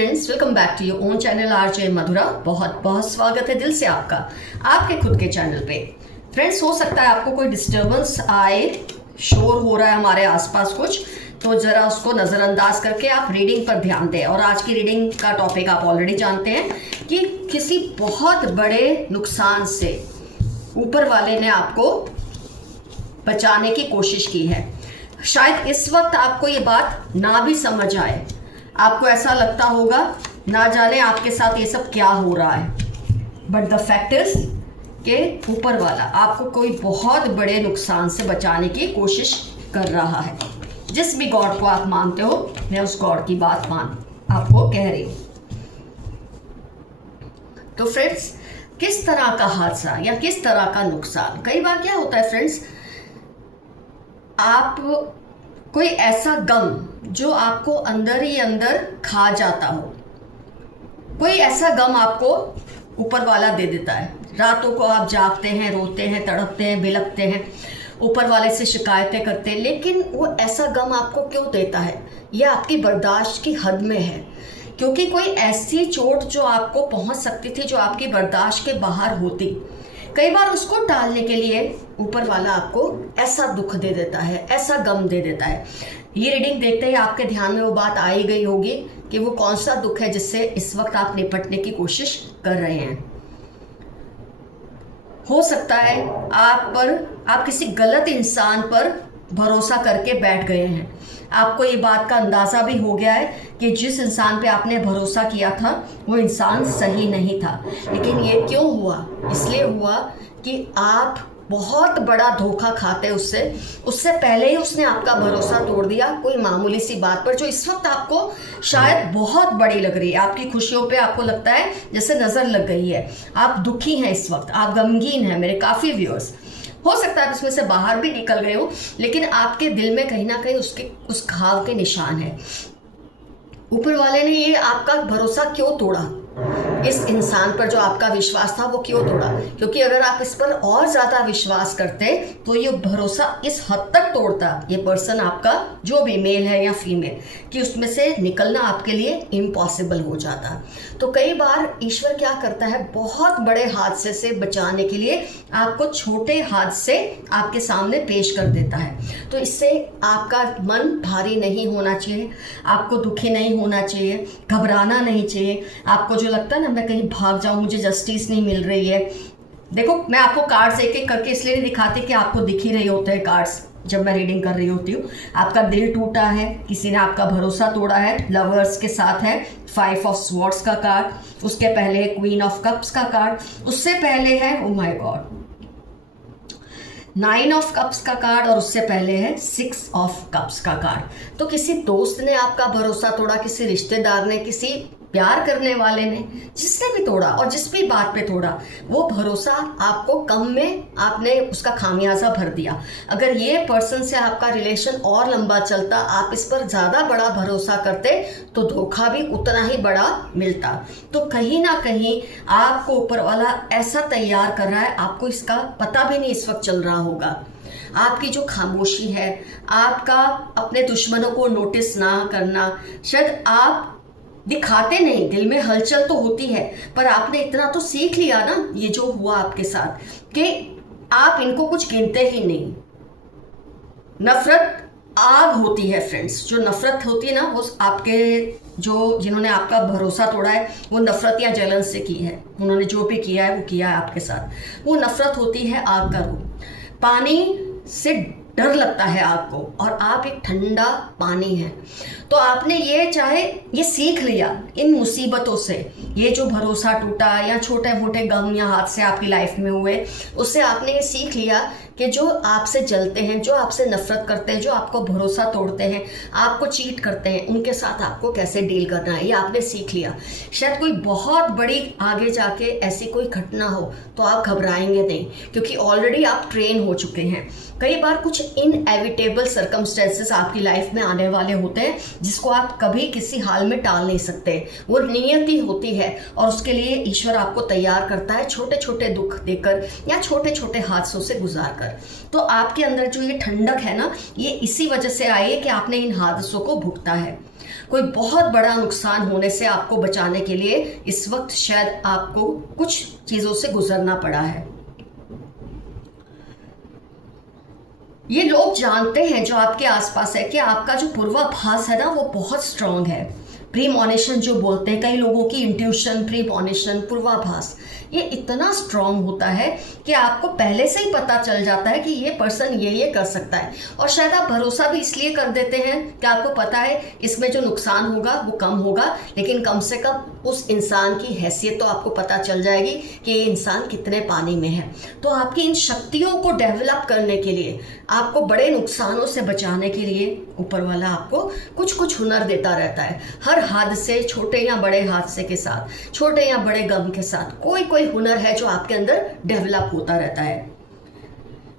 Friends, welcome back to your own channel RJ Madhura. बहुत बहुत स्वागत है दिल से आपका आपके खुद के चैनल पे। फ्रेंड्स, हो सकता है आपको कोई डिस्टर्बेंस आए, शोर हो रहा है हमारे आसपास कुछ, तो ज़रा उसको नज़रअंदाज करके आप रीडिंग पर ध्यान दें। और आज की रीडिंग का टॉपिक आप ऑलरेडी जानते हैं कि किसी बहुत बड़े नुकसान से ऊपर वाले ने आपको बचाने की कोशिश की है। शायद इस वक्त आपको ये बात ना भी समझ आए, आपको ऐसा लगता होगा ना जाने आपके साथ ये सब क्या हो रहा है, बट द फैक्ट इज के ऊपर वाला आपको कोई बहुत बड़े नुकसान से बचाने की कोशिश कर रहा है। जिस भी गॉड को आप मानते हो, मैं उस गॉड की बात आपको कह रही हूँ। तो फ्रेंड्स, किस तरह का हादसा या किस तरह का नुकसान, कई बार क्या होता है फ्रेंड्स, आप कोई ऐसा गम जो आपको अंदर ही अंदर खा जाता हो, कोई ऐसा गम आपको ऊपर वाला दे देता है। रातों को आप जागते हैं, रोते हैं, तड़पते हैं, बिलखते हैं, ऊपर वाले से शिकायतें करते हैं, लेकिन वो ऐसा गम आपको क्यों देता है? ये आपकी बर्दाश्त की हद में है, क्योंकि कोई ऐसी चोट जो आपको पहुंच सकती थी, जो आपकी बर्दाश्त के बाहर होती, कई बार उसको टालने के लिए ऊपर वाला आपको ऐसा दुख दे देता है, ऐसा गम दे देता है। ये रीडिंग देखते ही आपके ध्यान में वो बात आई गई होगी कि वो कौन सा दुख है जिससे इस वक्त आप निपटने की कोशिश कर रहे हैं। हो सकता है आप किसी गलत इंसान पर भरोसा करके बैठ गए हैं। आपको ये बात का अंदाज़ा भी हो गया है कि जिस इंसान पे आपने भरोसा किया था वो इंसान सही नहीं था। लेकिन ये क्यों हुआ? इसलिए हुआ कि आप बहुत बड़ा धोखा खाते उससे पहले ही उसने आपका भरोसा तोड़ दिया, कोई मामूली सी बात पर, जो इस वक्त आपको शायद बहुत बड़ी लग रही है। आपकी खुशियों पे आपको लगता है जैसे नज़र लग गई है, आप दुखी हैं इस वक्त, आप गमगीन हैं। मेरे काफ़ी व्यूअर्स, हो सकता है इसमें से बाहर भी निकल गए हो, लेकिन आपके दिल में कहीं ना कहीं उस घाव के निशान है। ऊपर वाले ने ये आपका भरोसा क्यों तोड़ा? इस इंसान पर जो आपका विश्वास था वो क्यों तोड़ा? क्योंकि अगर आप इस पर और ज़्यादा विश्वास करते तो ये भरोसा इस हद तक तोड़ता, ये पर्सन आपका जो भी मेल है या फीमेल, कि उसमें से निकलना आपके लिए इम्पॉसिबल हो जाता। तो कई बार ईश्वर क्या करता है, बहुत बड़े हादसे से बचाने के लिए आपको छोटे हादसे आपके सामने पेश कर देता है। तो इससे आपका मन भारी नहीं होना चाहिए, आपको दुखी नहीं होना चाहिए, घबराना नहीं चाहिए। आपको जो लगता है ना, मैं कहीं भाग जाऊं, मुझे जस्टिस नहीं मिल रही है। देखो, मैं आपको कार्ड्स एक एक करके इसलिए नहीं दिखाती कि आपको दिख ही रही होते हैं कार्ड्स जब मैं रीडिंग कर रही होती हूँ। आपका दिल टूटा है, किसी ने आपका भरोसा तोड़ा है, लवर्स के साथ है 5 ऑफ स्वॉर्ड्स का कार्ड, उसके पहले है क्वीन ऑफ कप्स का कार्ड, उससे पहले है oh my God 9 of cups का कार्ड, और उससे पहले है 6 ऑफ कप्स का कार्ड। तो किसी दोस्त ने आपका भरोसा तोड़ा, किसी रिश्तेदार ने, किसी प्यार करने वाले ने, जिसने भी तोड़ा और जिस भी बात पे तोड़ा, वो भरोसा आपको कम में आपने उसका खामियाजा भर दिया। अगर ये पर्सन से आपका रिलेशन और लंबा चलता, आप इस पर ज़्यादा बड़ा भरोसा करते, तो धोखा भी उतना ही बड़ा मिलता। तो कहीं ना कहीं आपको ऊपर वाला ऐसा तैयार कर रहा है, आपको इसका पता भी नहीं इस वक्त चल रहा होगा। आपकी जो खामोशी है, आपका अपने दुश्मनों को नोटिस ना करना, शायद आप दिखाते नहीं, दिल में हलचल तो होती है, पर आपने इतना तो सीख लिया ना, ये जो हुआ आपके साथ, कि आप इनको कुछ गिनते ही नहीं। नफरत आग होती है फ्रेंड्स, जो नफरत होती है ना, वो आपके जिन्होंने आपका भरोसा तोड़ा है, वो नफरत या जलन से की है। उन्होंने जो भी किया है वो किया है आपके साथ। वो नफरत होती है आग का रूप। पानी से डर लगता है आग को, और आप एक ठंडा पानी है। तो आपने ये सीख लिया इन मुसीबतों से, ये जो भरोसा टूटा या छोटे मोटे गम या हादसे आपकी लाइफ में हुए, उससे आपने ये सीख लिया कि जो आपसे जलते हैं, जो आपसे नफरत करते हैं, जो आपको भरोसा तोड़ते हैं, आपको चीट करते हैं, उनके साथ आपको कैसे डील करना है, ये आपने सीख लिया। शायद कोई बहुत बड़ी आगे जाके ऐसी कोई घटना हो तो आप घबराएंगे नहीं, क्योंकि ऑलरेडी आप ट्रेन हो चुके हैं। कई बार कुछ इनएविटेबल सर्कमस्टेंसेस आपकी लाइफ में आने वाले होते हैं, जिसको आप कभी किसी हाल में टाल नहीं सकते। वो नियति होती है, और उसके लिए ईश्वर आपको तैयार करता है छोटे छोटे दुख देकर या छोटे छोटे हादसों से गुजार कर। तो आपके अंदर जो ये ठंडक है ना, ये इसी वजह से आई है कि आपने इन हादसों को भुगता है। कोई बहुत बड़ा नुकसान होने से आपको बचाने के लिए इस वक्त शायद आपको कुछ चीज़ों से गुजरना पड़ा है। ये लोग जानते हैं जो आपके आसपास है कि आपका जो पूर्वाभास है ना वो बहुत स्ट्रांग है। प्रीमॉनिशन जो बोलते हैं, कई लोगों की इंट्यूशन, प्रीमॉनिशन, पूर्वाभास, ये इतना स्ट्रांग होता है कि आपको पहले से ही पता चल जाता है कि ये पर्सन ये कर सकता है। और शायद आप भरोसा भी इसलिए कर देते हैं कि आपको पता है इसमें जो नुकसान होगा वो कम होगा, लेकिन कम से कम उस इंसान की हैसियत तो आपको पता चल जाएगी कि ये इंसान कितने पानी में है। तो आपकी इन शक्तियों को डेवलप करने के लिए, आपको बड़े नुकसानों से बचाने के लिए ऊपर वाला आपको कुछ कुछ हुनर देता रहता है। हर हादसे, छोटे या बड़े हादसे के साथ, छोटे या बड़े गम के साथ कोई कोई हुनर है जो आपके अंदर डेवलप होता रहता है।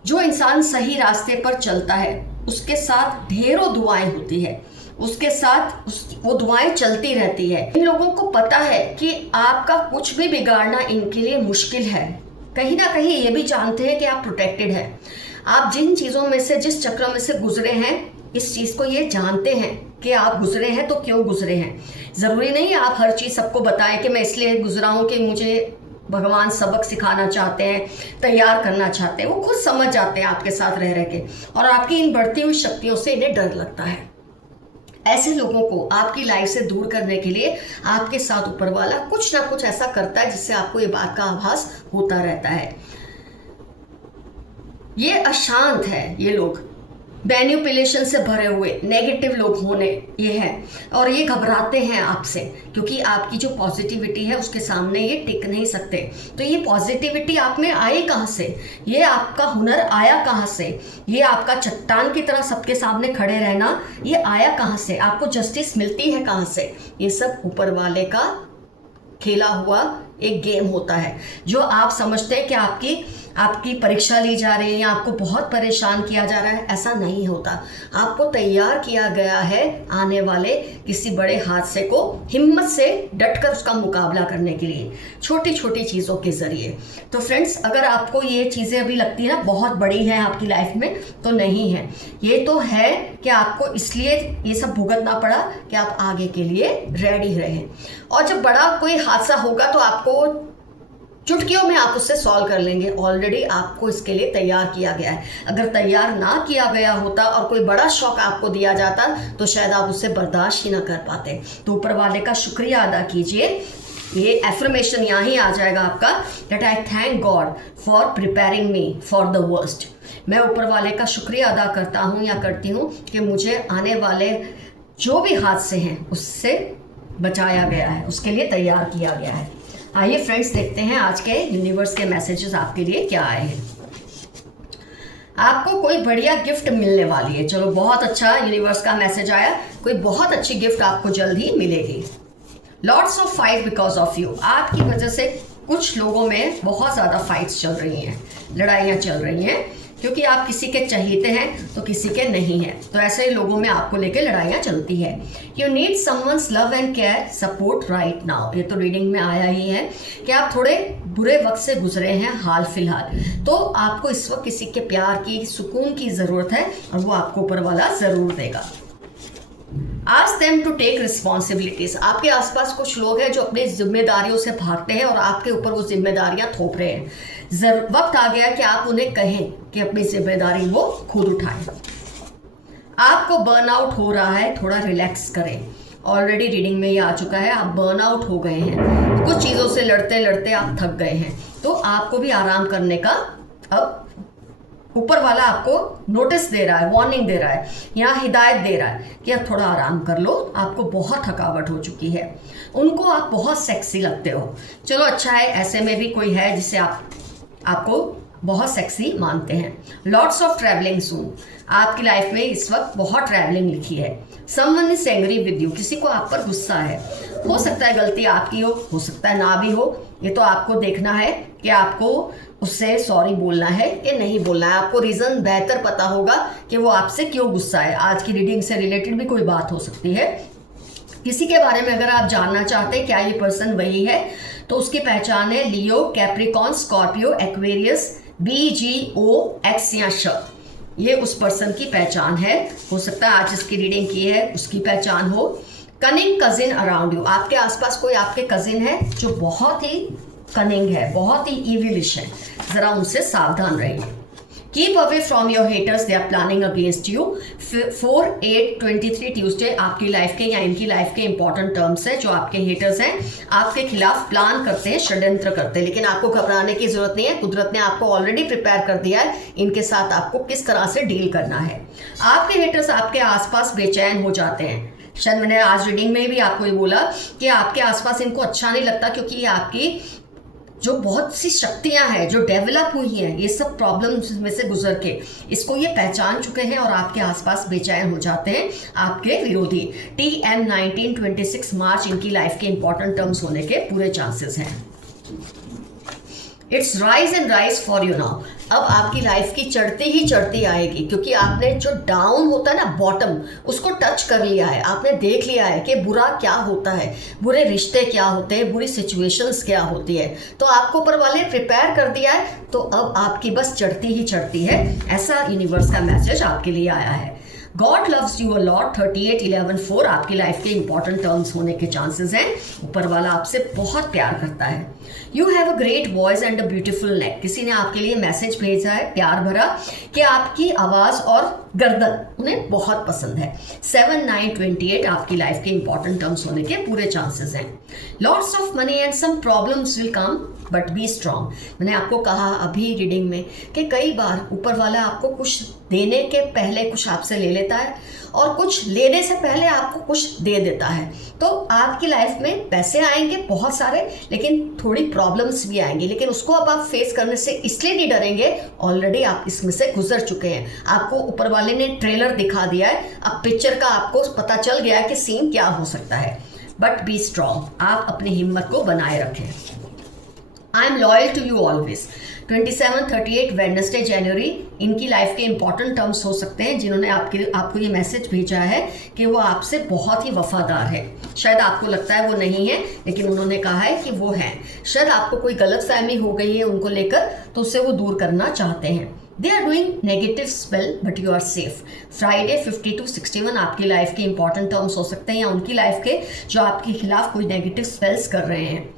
जो इंसान सही रास्ते पर चलता है उसके साथ ढेरों दुआएं होती है, उसके साथ वो दुआएं चलती रहती है। इन लोगों को पता है कि आपका कुछ भी बिगाड़ना इनके लिए मुश्किल है। कहीं ना कहीं ये भी जानते हैं कि आप प्रोटेक्टेड हैं। आप जिन चीज़ों में से, जिस चक्र में से गुजरे हैं, इस चीज़ को ये जानते हैं कि आप गुजरे हैं तो क्यों गुजरे हैं। ज़रूरी नहीं आप हर चीज़ सबको बताएं कि मैं इसलिए गुजरा हूँ कि मुझे भगवान सबक सिखाना चाहते हैं, तैयार करना चाहते हैं। वो खुद समझ जाते हैं आपके साथ रह रह के, और आपकी इन बढ़ती हुई शक्तियों से इन्हें डर लगता है। ऐसे लोगों को आपकी लाइफ से दूर करने के लिए आपके साथ ऊपर वाला कुछ ना कुछ ऐसा करता है जिससे आपको ये बात का आभास होता रहता है। ये अशांत है, ये लोग मैनिपुलेशन से भरे हुए नेगेटिव लोग होने ये हैं, और ये घबराते हैं आपसे क्योंकि आपकी जो पॉजिटिविटी है उसके सामने ये टिक नहीं सकते। तो ये पॉजिटिविटी आप में आई कहाँ से, ये आपका हुनर आया कहाँ से, ये आपका चट्टान की तरह सबके सामने खड़े रहना ये आया कहाँ से, आपको जस्टिस मिलती है कहाँ से। ये सब ऊपर वाले का खेला हुआ एक गेम होता है जो आप समझते हैं कि आपकी परीक्षा ली जा रही है या आपको बहुत परेशान किया जा रहा है। ऐसा नहीं होता। आपको तैयार किया गया है आने वाले किसी बड़े हादसे को हिम्मत से डटकर उसका मुकाबला करने के लिए, छोटी छोटी चीज़ों के ज़रिए। तो फ्रेंड्स, अगर आपको ये चीज़ें अभी लगती है ना बहुत बड़ी हैं आपकी लाइफ में, तो नहीं है। ये तो है कि आपको इसलिए ये सब भुगतना पड़ा कि आप आगे के लिए रेडी रहें, और जब बड़ा कोई हादसा होगा तो आपको चुटकियों में आप उससे सॉल्व कर लेंगे। ऑलरेडी आपको इसके लिए तैयार किया गया है। अगर तैयार ना किया गया होता और कोई बड़ा शौक आपको दिया जाता तो शायद आप उससे बर्दाश्त ही ना कर पाते। तो ऊपर वाले का शुक्रिया अदा कीजिए। ये एफर्मेशन यहाँ ही आ जाएगा आपका, that I thank God for preparing me for the worst. मैं ऊपर वाले का शुक्रिया अदा करता हूँ या करती हूँ कि मुझे आने वाले जो भी हादसे हैं उससे बचाया गया है, उसके लिए तैयार किया गया है। आइए फ्रेंड्स, देखते हैं आज के यूनिवर्स के मैसेजेस आपके लिए क्या आए हैं। आपको कोई बढ़िया गिफ्ट मिलने वाली है। चलो, बहुत अच्छा यूनिवर्स का मैसेज आया, कोई बहुत अच्छी गिफ्ट आपको जल्द ही मिलेगी। Lots of fight because of you. आपकी वजह से कुछ लोगों में बहुत ज़्यादा फाइट्स चल रही हैं, लड़ाइयाँ चल रही हैं, क्योंकि आप किसी के चहीते हैं तो किसी के नहीं हैं। तो ऐसे लोगों में आपको लेकर लड़ाइयाँ चलती है। You need someone's love and care support right now. ये तो रीडिंग में आया ही है कि आप थोड़े बुरे वक्त से गुजरे हैं हाल फिलहाल, तो आपको इस वक्त किसी के प्यार की, सुकून की ज़रूरत है, और वो आपको ऊपर वाला ज़रूर देगा। Ask them to take responsibilities। आपके आसपास कुछ लोग हैं जो अपनी जिम्मेदारियों से भागते हैं और आपके ऊपर वो जिम्मेदारियां थोप रहे हैं। वक्त आ गया कि आप उन्हें कहें कि अपनी जिम्मेदारी वो खुद उठाएं। आपको बर्नआउट हो रहा है, थोड़ा रिलैक्स करें। ऑलरेडी रीडिंग में ये आ चुका है, आप बर्नआउट हो गए हैं, कुछ चीज़ों से लड़ते लड़ते आप थक गए हैं, तो आपको भी आराम करने का अब ऊपर वाला आपको नोटिस दे रहा है, वार्निंग दे रहा है, यहाँ हिदायत दे रहा है कि आप थोड़ा आराम कर लो, आपको बहुत थकावट हो चुकी है। उनको आप बहुत सेक्सी लगते हो। चलो अच्छा है, ऐसे में भी कोई है जिसे आपको बहुत सेक्सी मानते हैं। लॉट्स ऑफ ट्रैवलिंग सून। आपकी लाइफ में इस वक्त बहुत ट्रैवलिंग लिखी है। Someone is angry with you. किसी को आप पर गुस्सा है। हो सकता है गलती आपकी हो सकता है ना भी हो। ये तो आपको देखना है कि आपको उससे सॉरी बोलना है कि नहीं बोलना है। आपको रीज़न बेहतर पता होगा कि वो आपसे क्यों गुस्सा है। आज की रीडिंग से रिलेटेड भी कोई बात हो सकती है। किसी के बारे में अगर आप जानना चाहते हैं क्या ये पर्सन वही है, तो उसकी पहचान है Leo, Capricorn, Scorpio, Aquarius, BGO, X या श। ये उस पर्सन की पहचान है। हो सकता है आज इसकी रीडिंग की है उसकी पहचान हो। कनिंग कजिन अराउंड यू, आपके आसपास कोई आपके कजिन है जो बहुत ही कनिंग है, बहुत ही इविलिश है, जरा उनसे सावधान रहिए। Keep away from your haters, they are planning against you. 4/8/23 Tuesday आपकी लाइफ के या इनकी लाइफ के इंपॉर्टेंट टर्म्स है। जो आपके हेटर्स हैं आपके खिलाफ प्लान करते हैं, षड्यंत्र करते हैं, लेकिन आपको घबराने की जरूरत नहीं है। कुदरत ने आपको ऑलरेडी प्रिपेयर कर दिया है इनके साथ आपको किस तरह से डील करना है। आपके हेटर्स आपके आसपास बेचैन हो जाते हैं। शायद मैंने आज रीडिंग में भी आपको ये बोला कि आपके आसपास इनको अच्छा नहीं लगता, क्योंकि ये आपकी जो बहुत सी शक्तियां हैं जो डेवलप हुई हैं, ये सब प्रॉब्लम्स में से गुजर के इसको ये पहचान चुके हैं और आपके आसपास बेचैन हो जाते हैं आपके विरोधी। TM 1926 मार्च इनकी लाइफ के इंपॉर्टेंट टर्म्स होने के पूरे चांसेस हैं। It's rise and rise for you now, अब आपकी लाइफ की चढ़ती ही चढ़ती आएगी, क्योंकि आपने जो डाउन होता है ना, बॉटम, उसको टच कर लिया है। आपने देख लिया है कि बुरा क्या होता है, बुरे रिश्ते क्या होते हैं, बुरी सिचुएशंस क्या होती है, तो आपको ऊपर वाले प्रिपेयर कर दिया है। तो अब आपकी बस चढ़ती ही चढ़ती है, ऐसा यूनिवर्स का मैसेज आपके लिए आया है। God loves you a lot, 38/11/4 आपकी लाइफ के इंपॉर्टेंट टर्म्स होने के चांसेस हैं। ऊपर वाला आपसे बहुत प्यार करता है। You have a great voice and a beautiful नेक, किसी ने आपके लिए मैसेज भेजा है प्यार भरा कि आपकी आवाज़ और गर्दन उन्हें बहुत पसंद है। 7/9/28 आपकी लाइफ के इंपॉर्टेंट टर्म्स होने के पूरे चांसेस हैं। Lots of money and some problems will come but be strong, मैंने आपको कहा अभी रीडिंग में कि कई बार ऊपर वाला आपको कुछ देने के पहले कुछ आपसे ले लेता है और कुछ लेने से पहले आपको कुछ दे देता है। तो आपकी लाइफ में पैसे आएंगे बहुत सारे, लेकिन थोड़ी प्रॉब्लम्स भी आएंगी, लेकिन उसको अब आप फेस करने से इसलिए नहीं डरेंगे, ऑलरेडी आप इसमें से गुजर चुके हैं। आपको ऊपर वाले ने ट्रेलर दिखा दिया है, अब पिक्चर का आपको पता चल गया है कि सीन क्या हो सकता है। बट बी स्ट्रॉन्ग, आप अपनी हिम्मत को बनाए रखें। I am loyal to you always, 27/38 Wednesday जनवरी इनकी लाइफ के इंपॉर्टेंट टर्म्स हो सकते हैं। जिन्होंने आपको ये मैसेज भेजा है कि वो आपसे बहुत ही वफादार है। शायद आपको लगता है वो नहीं है, लेकिन उन्होंने कहा है कि वो हैं। शायद आपको कोई गलतफहमी हो गई है उनको लेकर, तो उससे वो दूर करना चाहते हैं। They are doing negative spell but you are safe. Friday 52/61 आपकी लाइफ के इंपॉर्टेंट टर्म्स हो सकते हैं, या उनकी लाइफ के जो आपके खिलाफ कोई नेगेटिव स्पेल्स कर रहे हैं।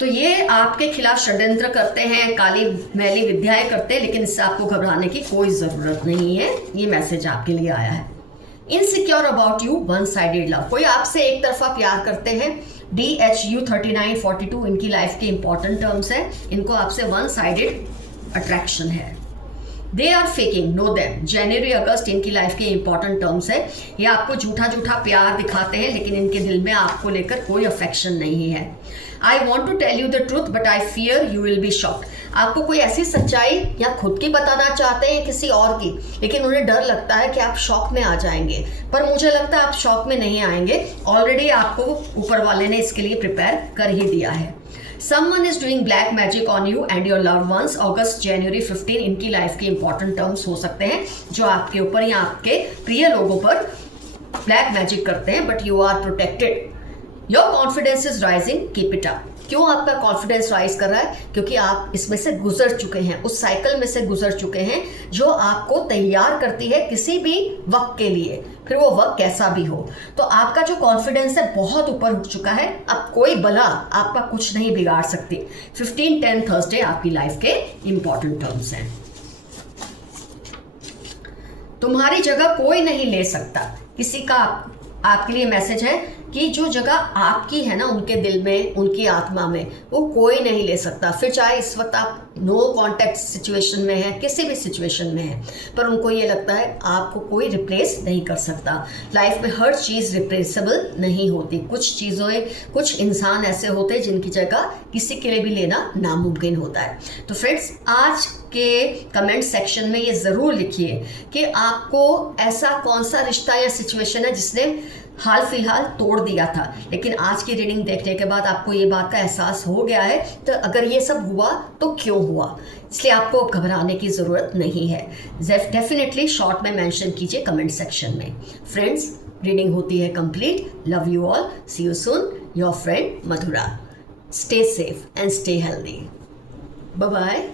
तो ये आपके खिलाफ षड्यंत्र करते हैं, काली मैली विद्याएं करते हैं, लेकिन इससे आपको घबराने की कोई ज़रूरत नहीं है। ये मैसेज आपके लिए आया है। Insecure about you, one sided love, कोई आपसे एक तरफा प्यार करते हैं। DHU 39/42 इनकी लाइफ के इंपॉर्टेंट टर्म्स है। इनको आपसे वन साइडेड अट्रैक्शन है। They are faking, know them, जनवरी अगस्त इनकी लाइफ के इंपॉर्टेंट टर्म्स है। ये आपको झूठा झूठा प्यार दिखाते हैं, लेकिन इनके दिल में आपको लेकर कोई अफेक्शन नहीं है। I want to tell you the truth but I fear you will be shocked, आपको कोई ऐसी सच्चाई या खुद की बताना चाहते हैं किसी और की, लेकिन उन्हें डर लगता है कि आप शॉक में आ जाएंगे। पर मुझे लगता है आप शॉक में नहीं आएंगे, ऑलरेडी आपको ऊपर वाले ने इसके लिए प्रिपेयर कर ही दिया है। Someone is doing black magic on you and your loved ones, August January 15 इनकी लाइफ के इंपॉर्टेंट टर्म्स हो सकते हैं, जो आपके ऊपर या आपके प्रिय लोगों पर ब्लैक मैजिक करते हैं, but you are protected. Your confidence is rising, keep it up. क्यों आपका कॉन्फिडेंस राइज कर रहा है? क्योंकि आप इसमें से गुजर चुके हैं, उस साइकिल में से गुजर चुके हैं जो आपको तैयार करती है किसी भी वक्त के लिए, फिर वो वक्त कैसा भी हो। तो आपका जो कॉन्फिडेंस है बहुत ऊपर उठ चुका है, अब कोई बला आपका कुछ नहीं बिगाड़ सकती। 15/10 थर्सडे आपकी लाइफ के इंपॉर्टेंट टर्म्स हैं। तुम्हारी जगह कोई नहीं ले सकता, किसी का आपके लिए मैसेज है कि जो जगह आपकी है ना उनके दिल में, उनकी आत्मा में, वो कोई नहीं ले सकता। फिर चाहे इस वक्त आप नो कॉन्टैक्ट सिचुएशन में है, किसी भी सिचुएशन में है, पर उनको ये लगता है आपको कोई रिप्लेस नहीं कर सकता। लाइफ में हर चीज़ रिप्लेसेबल नहीं होती, कुछ चीज़ों, कुछ इंसान ऐसे होते हैं जिनकी जगह किसी के लिए भी लेना नामुमकिन होता है। तो फ्रेंड्स, आज के कमेंट सेक्शन में ये ज़रूर लिखिए कि आपको ऐसा कौन सा रिश्ता या सिचुएशन है जिसने हाल फिलहाल तोड़ दिया था, लेकिन आज की रीडिंग देखने के बाद आपको ये बात का एहसास हो गया है। तो अगर ये सब हुआ तो क्यों हुआ, इसलिए आपको घबराने की ज़रूरत नहीं है। डेफिनेटली शॉर्ट में मेंशन कीजिए कमेंट सेक्शन में। फ्रेंड्स, रीडिंग होती है complete. Love you all, see you soon, your friend Madhura. Stay safe and stay healthy. Bye bye.